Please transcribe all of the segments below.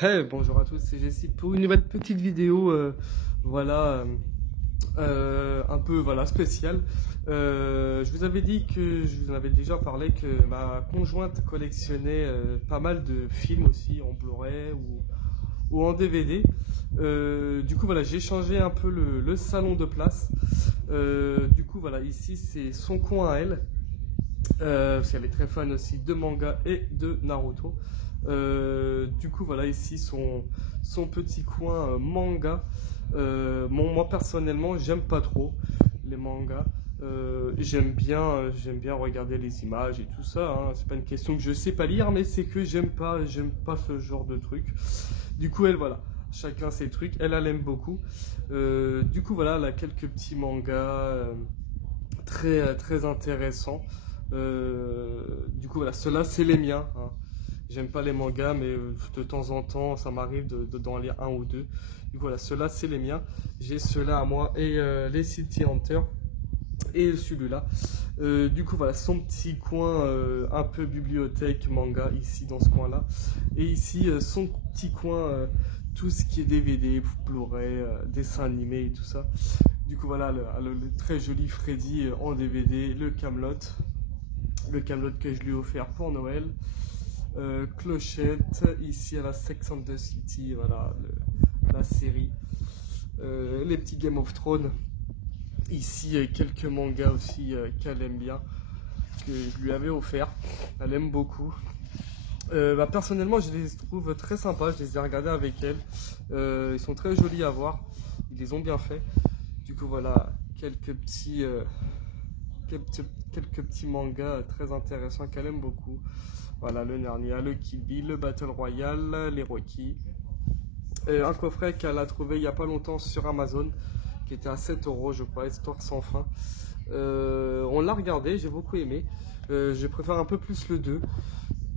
Hey, bonjour à tous, c'est Jessie pour une nouvelle petite vidéo, voilà, un peu voilà spéciale. Je vous avais dit que je vous en avais déjà parlé que ma conjointe collectionnait pas mal de films aussi en Blu-ray ou en DVD. Du coup voilà, j'ai changé un peu le salon de place. Du coup voilà, ici c'est son coin à elle. Parce qu'elle est très fan aussi de manga et de Naruto. Du coup, voilà ici son petit coin manga. Moi personnellement, j'aime pas trop les mangas. J'aime bien regarder les images et tout ça, hein. C'est pas une question que je sais pas lire, mais c'est que j'aime pas ce genre de truc. Du coup, elle, voilà, chacun ses trucs. Elle aime beaucoup. Du coup, voilà, elle a quelques petits mangas très intéressants. Du coup, voilà, ceux-là, c'est les miens, hein. J'aime pas les mangas, mais de temps en temps, ça m'arrive d'en lire un ou deux. Du coup, voilà, ceux-là, c'est les miens. J'ai ceux-là à moi et les City Hunter et celui-là. Du coup, voilà, son petit coin un peu bibliothèque manga ici dans ce coin-là. Et ici, son petit coin, tout ce qui est DVD, Blu-ray, dessins animés et tout ça. Du coup, voilà, le très joli Freddy en DVD, le Camelot que je lui ai offert pour Noël. Clochette, ici à la Sex and the City, voilà, la série. Les petits Game of Thrones. Ici, quelques mangas aussi qu'elle aime bien, que je lui avais offert. Elle aime beaucoup. Personnellement, je les trouve très sympas. Je les ai regardés avec elle. Ils sont très jolis à voir. Ils les ont bien fait. Du coup, voilà, quelques petits mangas très intéressants qu'elle aime beaucoup. Voilà, le Narnia, le Kill Bill, le Battle Royale, les Rocky. Un coffret qu'elle a trouvé il n'y a pas longtemps sur Amazon, qui était à 7 €, je crois, Histoire sans fin. On l'a regardé, j'ai beaucoup aimé. Je préfère un peu plus le 2,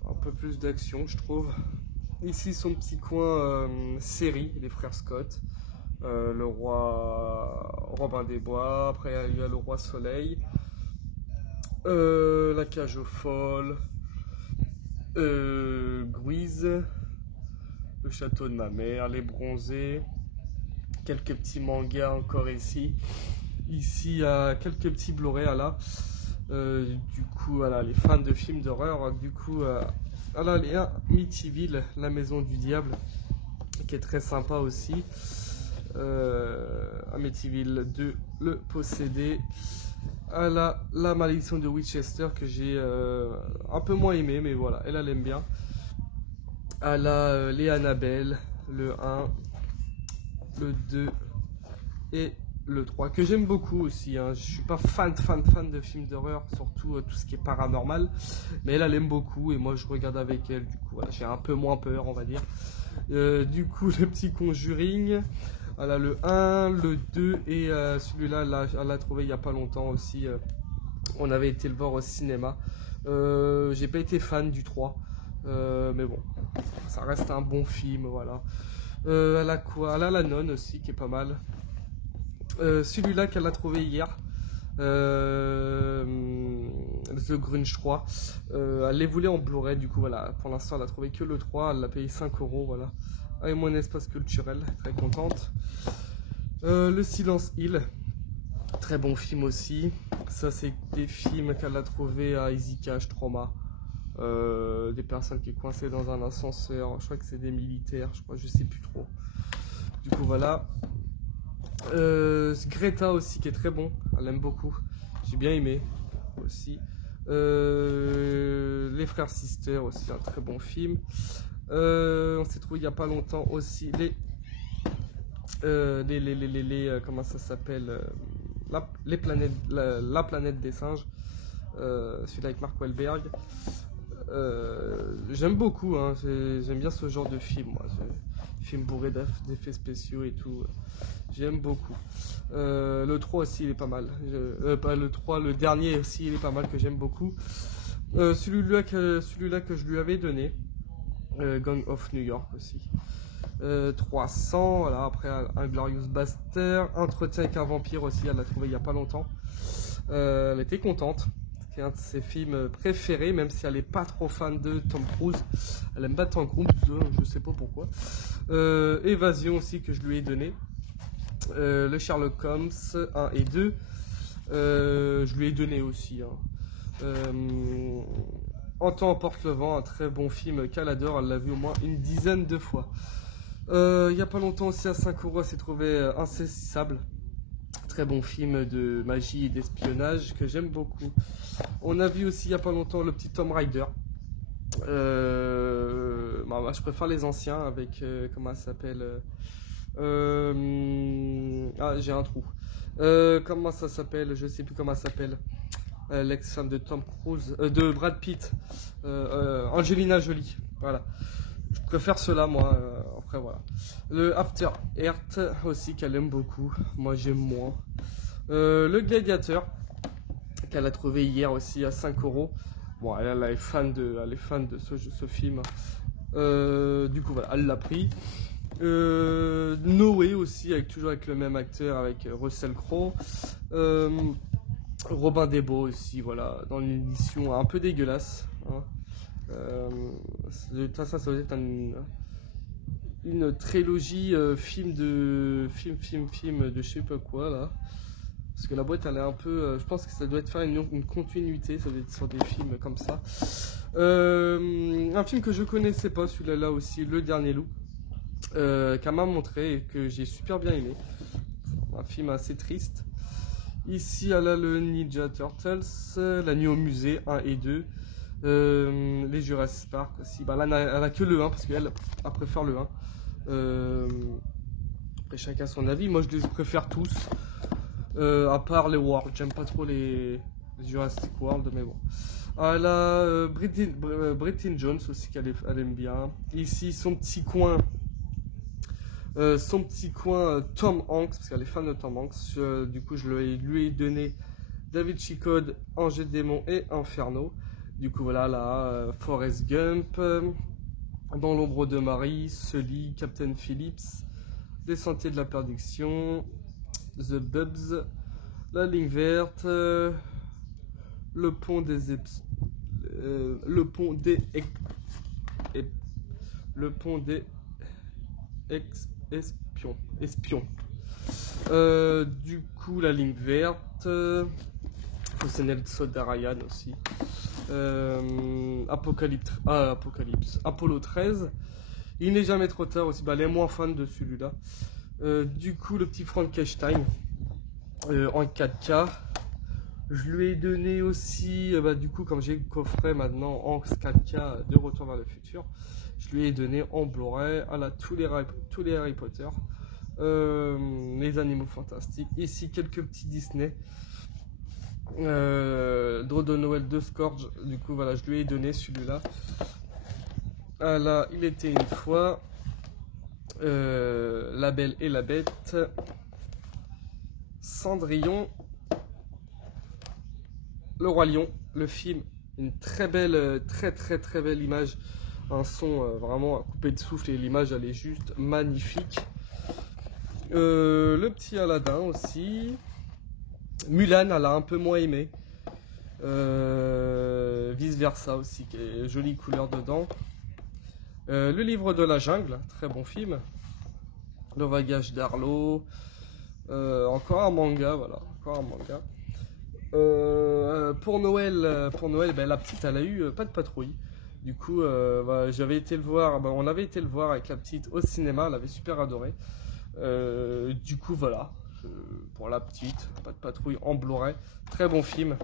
un peu plus d'action, je trouve. Ici, son petit coin série, les frères Scott. Le roi Robin des Bois, après il y a le roi Soleil, la cage aux folles, Gouise, le château de ma mère, les bronzés, quelques petits mangas encore ici. Ici, il y a quelques petits Blu-ray là. Du coup, voilà, les fans de films d'horreur, du coup, voilà, les Amityville, la maison du diable, qui est très sympa aussi. Amityville 2, le possédé. La malédiction de Winchester, que j'ai un peu moins aimé, mais voilà, elle aime bien. Les Annabelle, le 1, le 2 et le 3, que j'aime beaucoup aussi, hein. Je suis pas fan de films d'horreur, surtout tout ce qui est paranormal, mais elle aime beaucoup et moi je regarde avec elle. Du coup, voilà, j'ai un peu moins peur, on va dire. Du coup, le petit Conjuring. Voilà, le 1, le 2 et celui-là, elle l'a trouvé il n'y a pas longtemps aussi. On avait été le voir au cinéma. J'ai pas été fan du 3. Mais bon, ça reste un bon film, voilà. Elle a quoi? Elle a la nonne aussi, qui est pas mal. Celui-là qu'elle a trouvé hier. The Grunge 3. Elle les voulait en Blu-ray, du coup, voilà. Pour l'instant, elle a trouvé que le 3. Elle l'a payé 5 €, voilà. Avec mon espace culturel, très contente. Le Silence Hill, très bon film aussi. Ça, c'est des films qu'elle a trouvé à Easy Cash, Trauma. Des personnes qui sont coincées dans un ascenseur. Je crois que c'est des militaires, je sais plus trop. Du coup, voilà. Greta aussi, qui est très bon. Elle aime beaucoup. J'ai bien aimé aussi. Les Frères Sister aussi, un très bon film. On s'est trouvé il n'y a pas longtemps aussi comment ça s'appelle, la planète des singes, celui-là avec Mark Wahlberg. J'aime beaucoup, hein, j'aime bien ce genre de film, moi. Film bourré d'effets spéciaux et tout, j'aime beaucoup. Le 3 aussi, il est pas mal. Pas le 3, le dernier aussi, il est pas mal, que j'aime beaucoup. Celui-là que je lui avais donné, Gang of New York aussi. 300, voilà, après un Glorious Bastard, Entretien avec un vampire aussi, elle l'a trouvé il y a pas longtemps. Elle était contente, qui est un de ses films préférés, même si elle n'est pas trop fan de Tom Cruise. Elle aime pas Tom Cruise, je sais pas pourquoi. Évasion aussi que je lui ai donné. Le Sherlock Holmes 1 et 2. Je lui ai donné aussi. En temps emporte le vent, un très bon film qu'elle adore, elle l'a vu au moins une dizaine de fois. Il n'y a pas longtemps aussi à 5 euros, elle s'est trouvée Insaisissable. Très bon film de magie et d'espionnage que j'aime beaucoup. On a vu aussi il n'y a pas longtemps le petit Tomb Raider. Moi, je préfère les anciens avec, comment ça s'appelle ah, j'ai un trou. Comment ça s'appelle? Je sais plus comment ça s'appelle. L'ex-femme de Tom Cruise, de Brad Pitt, Angelina Jolie. Voilà. Je préfère cela, moi. Après, voilà. Le After Earth aussi, qu'elle aime beaucoup. Moi, j'aime moins. Le Gladiateur, qu'elle a trouvé hier aussi à 5 euros. Bon, elle est fan de ce film. Du coup, voilà, elle l'a pris. Noé aussi, toujours avec le même acteur, avec Russell Crowe. Robin des Bois aussi, voilà, dans une édition un peu dégueulasse. Hein. Ça doit être une trilogie film de je sais pas quoi là. Parce que la boîte elle est un peu. Je pense que ça doit être faire une continuité, ça doit être sur des films comme ça. Un film que je connaissais pas, celui-là aussi, Le Dernier Loup. Qu'elle m'a montré et que j'ai super bien aimé. Un film assez triste. Ici, elle a le Ninja Turtles, La Nuit au Musée 1 et 2, les Jurassic Park aussi. Bah, là, elle a que le 1 parce qu'elle préfère le 1. Après, chacun son avis. Moi, je les préfère tous. À part les World. J'aime pas trop les Jurassic World, mais bon. Elle a Britney Jones aussi qu'elle aime bien. Ici, son petit coin. Tom Hanks, parce qu'elle est fan de Tom Hanks. Du coup, je lui ai donné David Chicode, Angers Démon et Inferno. Du coup, voilà, là, Forrest Gump, Dans l'ombre de Marie, Sully, Captain Phillips, Les Sentiers de la Perdition, The Bubs, La Ligne Verte, Le Pont des Espions. Du coup, La Ligne Verte, Fossénel Soldat Ryan aussi. Apocalypse. Apollo 13. Il n'est jamais trop tard aussi. Bah, elle est moins fan de celui-là. Du coup, le petit Frankenstein en 4K. Je lui ai donné aussi, du coup, comme j'ai le coffret maintenant en 4K de Retour vers le futur, je lui ai donné en Blu-ray tous les Harry Potter, les Animaux Fantastiques. Ici, quelques petits Disney. Drôle de Noël de Scourge, du coup, voilà, je lui ai donné celui-là. Là, Il était une fois. La Belle et la Bête. Cendrillon. Le Roi Lion, le film, une très belle, très belle image, un son vraiment à couper de souffle et l'image elle est juste magnifique. Le petit Aladdin aussi, Mulan elle a un peu moins aimé, vice versa aussi, qui est jolie couleur dedans. Le Livre de la Jungle, très bon film. Le Voyage d'Arlo, encore un manga, voilà, encore un manga. Pour Noël, ben, la petite elle a eu pas de patrouille. Du coup, j'avais été le voir, on avait été le voir avec la petite au cinéma, elle avait super adoré. Du coup, voilà, pour la petite, pas de patrouille en Blu-ray, très bon film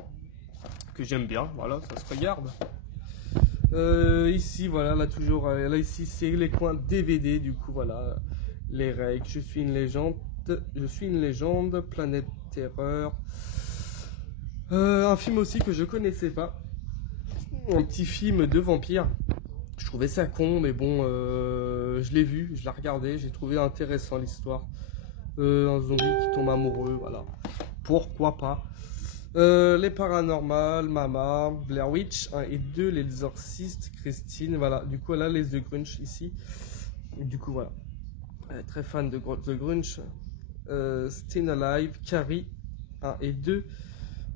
que j'aime bien. Voilà, ça se regarde. Ici, voilà, là toujours, là ici c'est les coins DVD. Du coup, voilà, les règles. Je suis une légende, Planète Terreur. Un film aussi que je connaissais pas, un petit film de vampire. Je trouvais ça con, mais bon, je l'ai vu, je l'ai regardé, j'ai trouvé intéressant l'histoire. Un zombie qui tombe amoureux, voilà. Pourquoi pas. Les Paranormales, Mama, Blair Witch 1 et 2, Les Exorcistes, Christine, voilà. Du coup, là, les The Grunch ici. Du coup, voilà. Très fan de The Grunch. Still Alive, Carrie 1 et 2.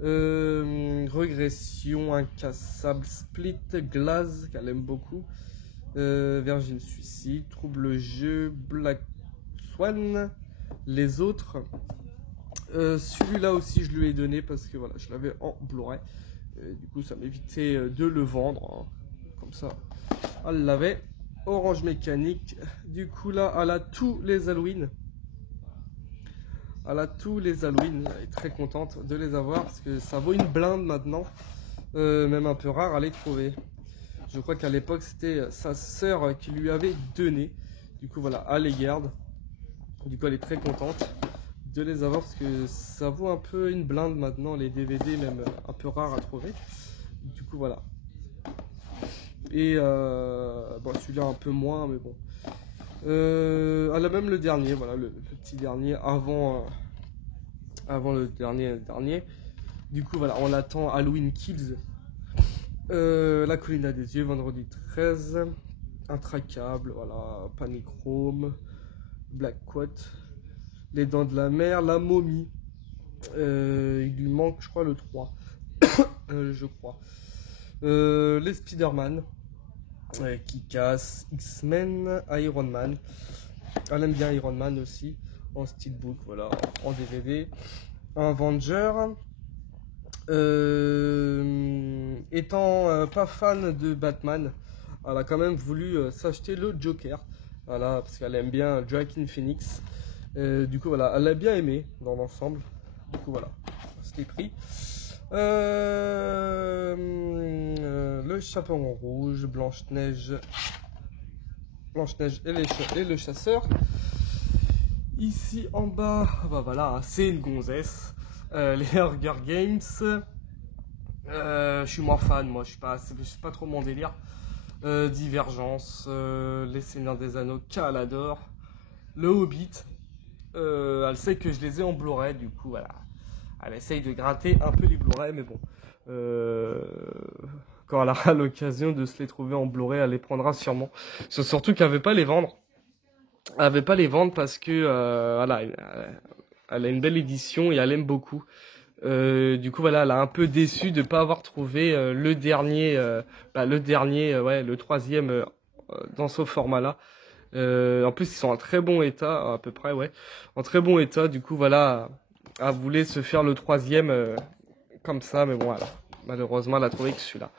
Régression, Incassable, Split, Glaze, qu'elle aime beaucoup. Virgin Suicide, Trouble Jeu, Black Swan. Les autres, celui-là aussi je lui ai donné parce que voilà, je l'avais en Blu-ray. Du coup ça m'évitait de le vendre, hein. Comme ça elle l'avait. Orange Mécanique, du coup là elle a tous les Halloween. Elle est très contente de les avoir parce que ça vaut une blinde maintenant, même un peu rare à les trouver. Je crois qu'à l'époque c'était sa sœur qui lui avait donné. Du coup voilà, elle les garde. Du coup elle est très contente de les avoir parce que ça vaut un peu une blinde maintenant, les DVD même un peu rares à trouver. Du coup voilà. Et bon, celui-là un peu moins, mais bon. Elle a même le dernier, voilà, le petit dernier avant le dernier. Du coup voilà, on attend Halloween Kills. La colline des yeux, vendredi 13. Intraquable, voilà, Panichrome, Black Quote, Les Dents de la Mer, La Momie. Il lui manque, je crois, le 3. Je crois. Les Spider-Man, qui casse, X-Men, Iron Man. Elle aime bien Iron Man aussi, en steelbook, voilà, en DVD. Avenger. Étant pas fan de Batman, elle a quand même voulu s'acheter le Joker, voilà, parce qu'elle aime bien Joaquin Phoenix. Du coup voilà, elle l'a bien aimé dans l'ensemble. Du coup voilà, c'était pris. Le Chaperon Rouge, Blanche-Neige et le Chasseur. Ici en bas, bah voilà, c'est une gonzesse. Les Hunger Games. Je suis moins fan, moi, je suis pas trop mon délire. Divergence, Les Seigneurs des Anneaux, qu'elle adore. Le Hobbit. Elle sait que je les ai en Blu-ray, du coup, voilà. Elle essaye de gratter un peu les Blu-ray, mais bon. Quand elle aura l'occasion de se les trouver en Blu-ray, elle les prendra sûrement. Surtout qu'elle ne veut pas les vendre. Elle veut pas les vendre parce que voilà, elle a une belle édition et elle aime beaucoup. Du coup voilà, elle a un peu déçu de pas avoir trouvé le dernier, le troisième dans ce format-là. En plus ils sont en très bon état, à peu près, ouais, en très bon état. Du coup voilà, elle voulait se faire le troisième comme ça, mais bon voilà, malheureusement elle a trouvé que celui-là.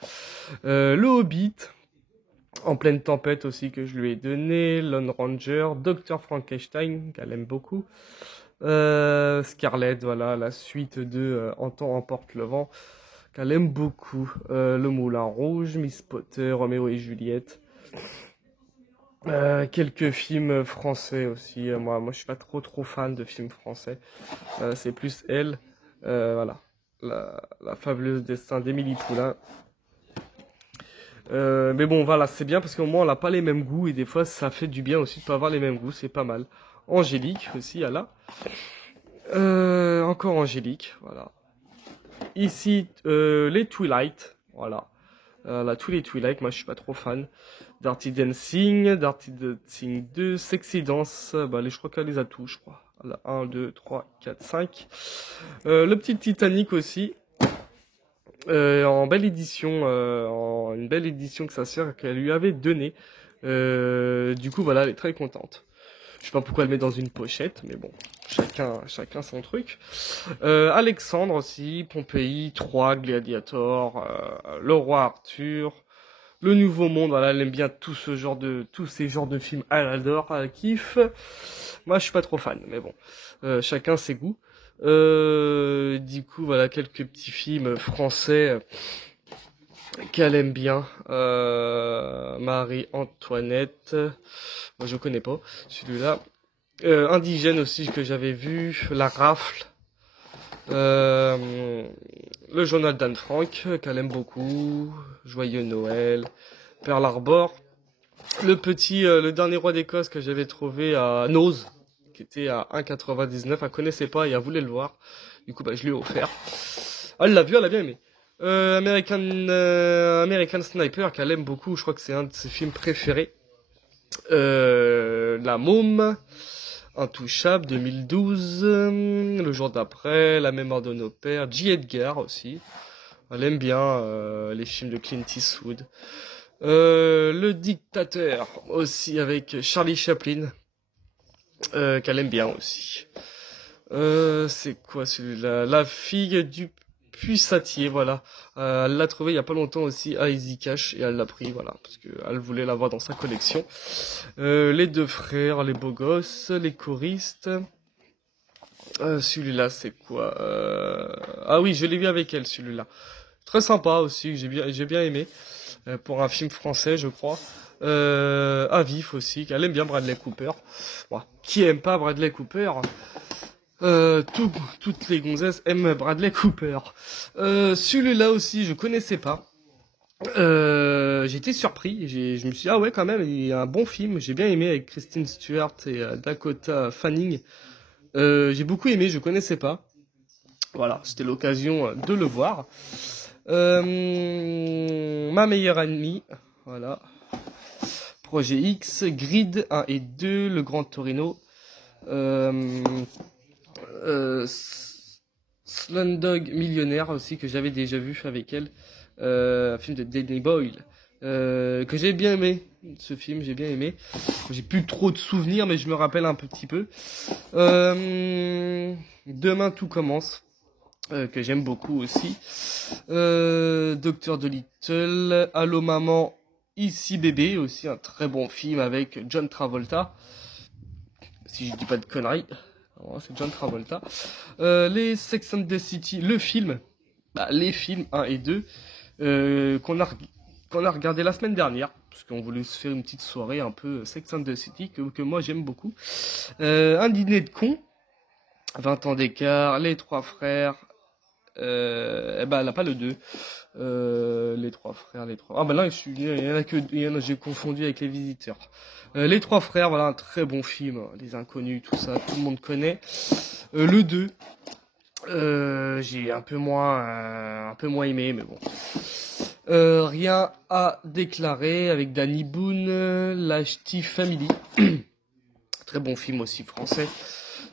Le Hobbit. En pleine tempête aussi que je lui ai donné, Lone Ranger, Dr Frankenstein qu'elle aime beaucoup, Scarlett, voilà, la suite de En temps emporte le vent qu'elle aime beaucoup, Le Moulin Rouge, Miss Potter, Roméo et Juliette, quelques films français aussi. Moi je suis pas trop fan de films français, c'est plus elle, voilà, la fabuleuse destin d'Émilie Poulain. Mais bon voilà, c'est bien parce qu'au moins on n'a pas les mêmes goûts et des fois ça fait du bien aussi de pas avoir les mêmes goûts, c'est pas mal. Angélique aussi, elle a. Encore Angélique, voilà. Ici les Twilight, voilà. Là tous les Twilight, moi je suis pas trop fan. Dirty Dancing 2, Sexy Dance, je crois qu'elle les a tous, je crois. 1, 2, 3, 4, 5. Le petit Titanic aussi. En belle édition, une belle édition que sa sœur qu'elle lui avait donnée. Du coup voilà, elle est très contente. Je sais pas pourquoi elle met dans une pochette, mais bon, chacun son truc. Alexandre aussi, Pompéi, 3, Gladiator, Le Roi Arthur, Le Nouveau Monde, voilà, elle aime bien tous ces genres de films, elle adore, elle kiffe. Moi je suis pas trop fan, mais bon, chacun ses goûts. Du coup voilà, quelques petits films français qu'elle aime bien. Marie-Antoinette, moi je connais pas celui-là. Indigène aussi que j'avais vu, La Rafle, le journal d'Anne Frank qu'elle aime beaucoup, Joyeux Noël, Pearl Harbor, le dernier roi d'Écosse que j'avais trouvé à Nose, qui était à 1,99, elle connaissait pas et elle voulait le voir, du coup je lui ai offert. Elle l'a vu, elle a bien aimé. American Sniper qu'elle aime beaucoup, je crois que c'est un de ses films préférés. La Môme, Intouchable 2012, Le jour d'après, La mémoire de nos pères, J. Edgar aussi. Elle aime bien les films de Clint Eastwood. Le dictateur aussi avec Charlie Chaplin, qu'elle aime bien aussi. C'est quoi celui-là? La fille du puissatier, voilà. Elle l'a trouvé il y a pas longtemps aussi à Easy Cash et elle l'a pris, voilà, parce qu'elle voulait l'avoir dans sa collection. Les deux frères, les beaux gosses, les choristes. Celui-là, c'est quoi? Ah oui, je l'ai vu avec elle, celui-là. Très sympa aussi, j'ai bien aimé. Pour un film français, je crois. À vif aussi, qu'elle aime bien Bradley Cooper. Bon, qui aime pas Bradley Cooper? Toutes les gonzesses aiment Bradley Cooper. Celui-là aussi, je connaissais pas. J'étais surpris. Je me suis dit, ah ouais, quand même, il y a un bon film. J'ai bien aimé avec Kristen Stewart et Dakota Fanning. J'ai beaucoup aimé, je connaissais pas. Voilà, c'était l'occasion de le voir. Ma meilleure amie, voilà. Projet X, Grid 1 et 2, Le Grand Torino. Slumdog Millionnaire aussi, que j'avais déjà vu avec elle. Un film de Danny Boyle. Que j'ai bien aimé. Ce film, j'ai bien aimé. J'ai plus trop de souvenirs, mais je me rappelle un petit peu. Demain tout commence. Que j'aime beaucoup aussi. Docteur Dolittle, Allô maman, Ici bébé, aussi un très bon film avec John Travolta. Si je dis pas de conneries, c'est John Travolta. Les Sex and the City, le film, les films 1 et 2, qu'on a regardé la semaine dernière, parce qu'on voulait se faire une petite soirée un peu Sex and the City, que moi j'aime beaucoup. Un dîner de cons, 20 ans d'écart, Les Trois Frères, elle a pas le 2. Les Trois Frères, Ah là, j'ai confondu avec Les Visiteurs. Les Trois Frères, voilà, un très bon film. Les Inconnus, tout ça, tout le monde connaît. Le 2, j'ai un peu moins aimé, mais bon. Rien à déclarer avec Danny Boone, La Ch'ti Family. Très bon film aussi français.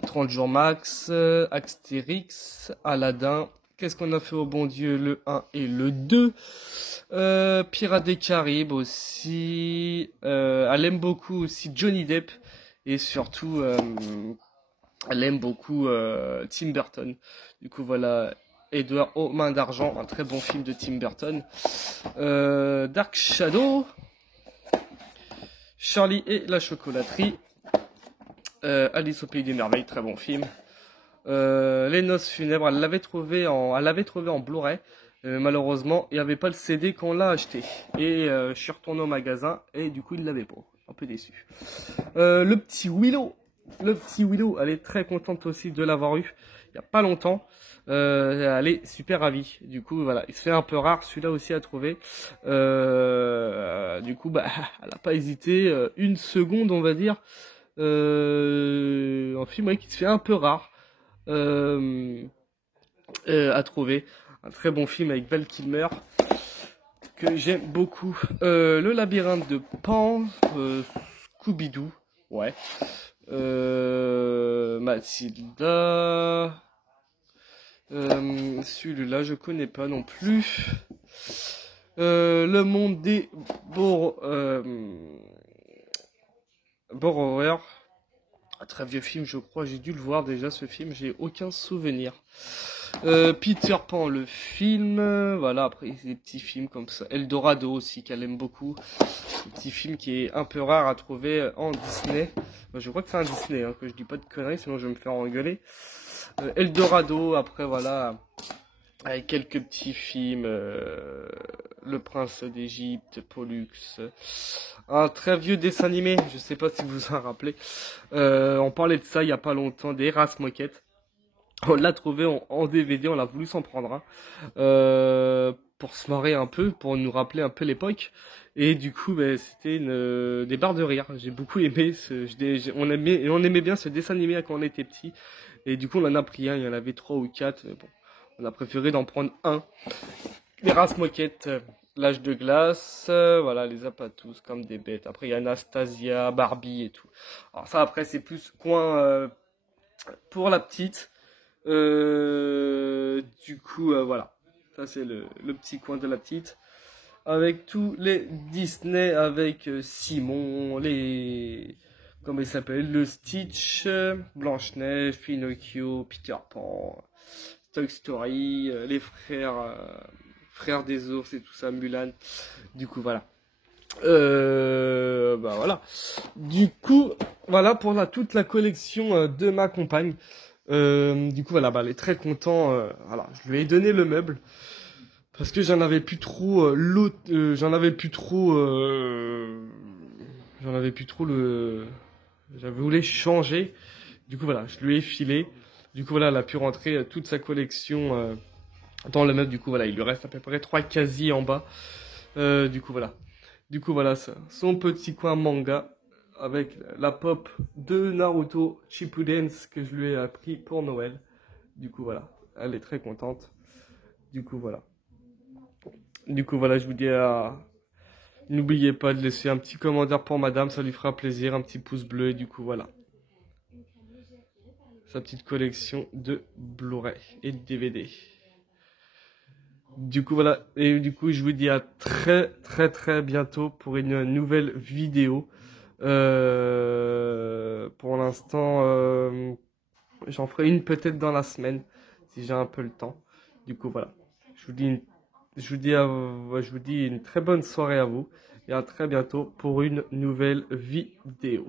30 jours max, Astérix, Aladdin. Qu'est-ce qu'on a fait au bon Dieu, le 1 et le 2. Pirates des Caraïbes aussi. Elle aime beaucoup aussi Johnny Depp. Et surtout, elle aime beaucoup Tim Burton. Du coup, voilà, Edward aux mains d'argent, un très bon film de Tim Burton. Dark Shadow. Charlie et la chocolaterie. Alice au pays des merveilles, très bon film. Les noces funèbres, elle l'avait trouvé en Blu-ray. Malheureusement, il n'y avait pas le CD quand on l'a acheté. Et je suis retourné au magasin et du coup, il l'avait pas. Un peu déçu. Le petit Willow, elle est très contente aussi de l'avoir eu. Il n'y a pas longtemps. Elle est super ravie. Du coup, voilà, il se fait un peu rare celui-là aussi à trouver. Du coup, elle n'a pas hésité une seconde, on va dire. Un film qui se fait un peu rare à trouver. Un très bon film avec Val Kilmer que j'aime beaucoup. Le labyrinthe de Pan, Scooby-Doo, ouais. Mathilda. Celui-là je connais pas non plus. Le monde des Borrower. Un très vieux film, je crois. J'ai dû le voir déjà, ce film. J'ai aucun souvenir. Peter Pan, le film. Voilà, après, des petits films comme ça. Eldorado aussi, qu'elle aime beaucoup. Un petit film qui est un peu rare à trouver en Disney. Je crois que c'est un Disney, que je dis pas de conneries, sinon je vais me faire engueuler. Eldorado, après, voilà. Avec quelques petits films. Le Prince d'Égypte, Pollux. Un très vieux dessin animé, je sais pas si vous vous en rappelez. On parlait de ça il y a pas longtemps, des Ras Moquette. On l'a trouvé en DVD, on a voulu s'en prendre un. Pour se marrer un peu, pour nous rappeler un peu l'époque. Et du coup, c'était des barres de rire. J'ai beaucoup aimé on aimait bien ce dessin animé quand on était petit. Et du coup, on en a pris un, il y en avait 3 ou 4. Mais bon, on a préféré d'en prendre un. Les Ras Moquette, l'âge de glace, voilà, les a pas tous comme des bêtes. Après, il y a Anastasia, Barbie et tout. Alors ça, après, c'est plus coin pour la petite. Voilà. Ça, c'est le petit coin de la petite. Avec tous les Disney, avec Simon, comment il s'appelle, le Stitch, Blanche-Neige, Pinocchio, Peter Pan, Toy Story, les frères des ours et tout ça, Mulan. Du coup, voilà. Bah voilà. Du coup, voilà pour toute la collection de ma compagne. Du coup, voilà, bah, elle est très contente. Voilà, je lui ai donné le meuble. Parce que j'en avais plus trop j'en avais plus trop j'avais voulu changer. Du coup voilà, je lui ai filé. Du coup voilà, elle a pu rentrer toute sa collection dans le meuble. Du coup voilà, il lui reste à peu près 3 casiers en bas. Du coup voilà. Du coup voilà ça, son petit coin manga avec la pop de Naruto Shippuden que je lui ai appris pour Noël. Du coup voilà, elle est très contente. Du coup voilà. Du coup, voilà, je vous dis n'oubliez pas de laisser un petit commentaire pour madame, ça lui fera plaisir, un petit pouce bleu, et du coup, voilà. Sa petite collection de Blu-ray et de DVD. Du coup, voilà, et du coup, je vous dis à très, très, très bientôt pour une nouvelle vidéo. Pour l'instant, j'en ferai une peut-être dans la semaine, si j'ai un peu le temps. Du coup, voilà. Je vous dis je vous dis une très bonne soirée à vous et à très bientôt pour une nouvelle vidéo.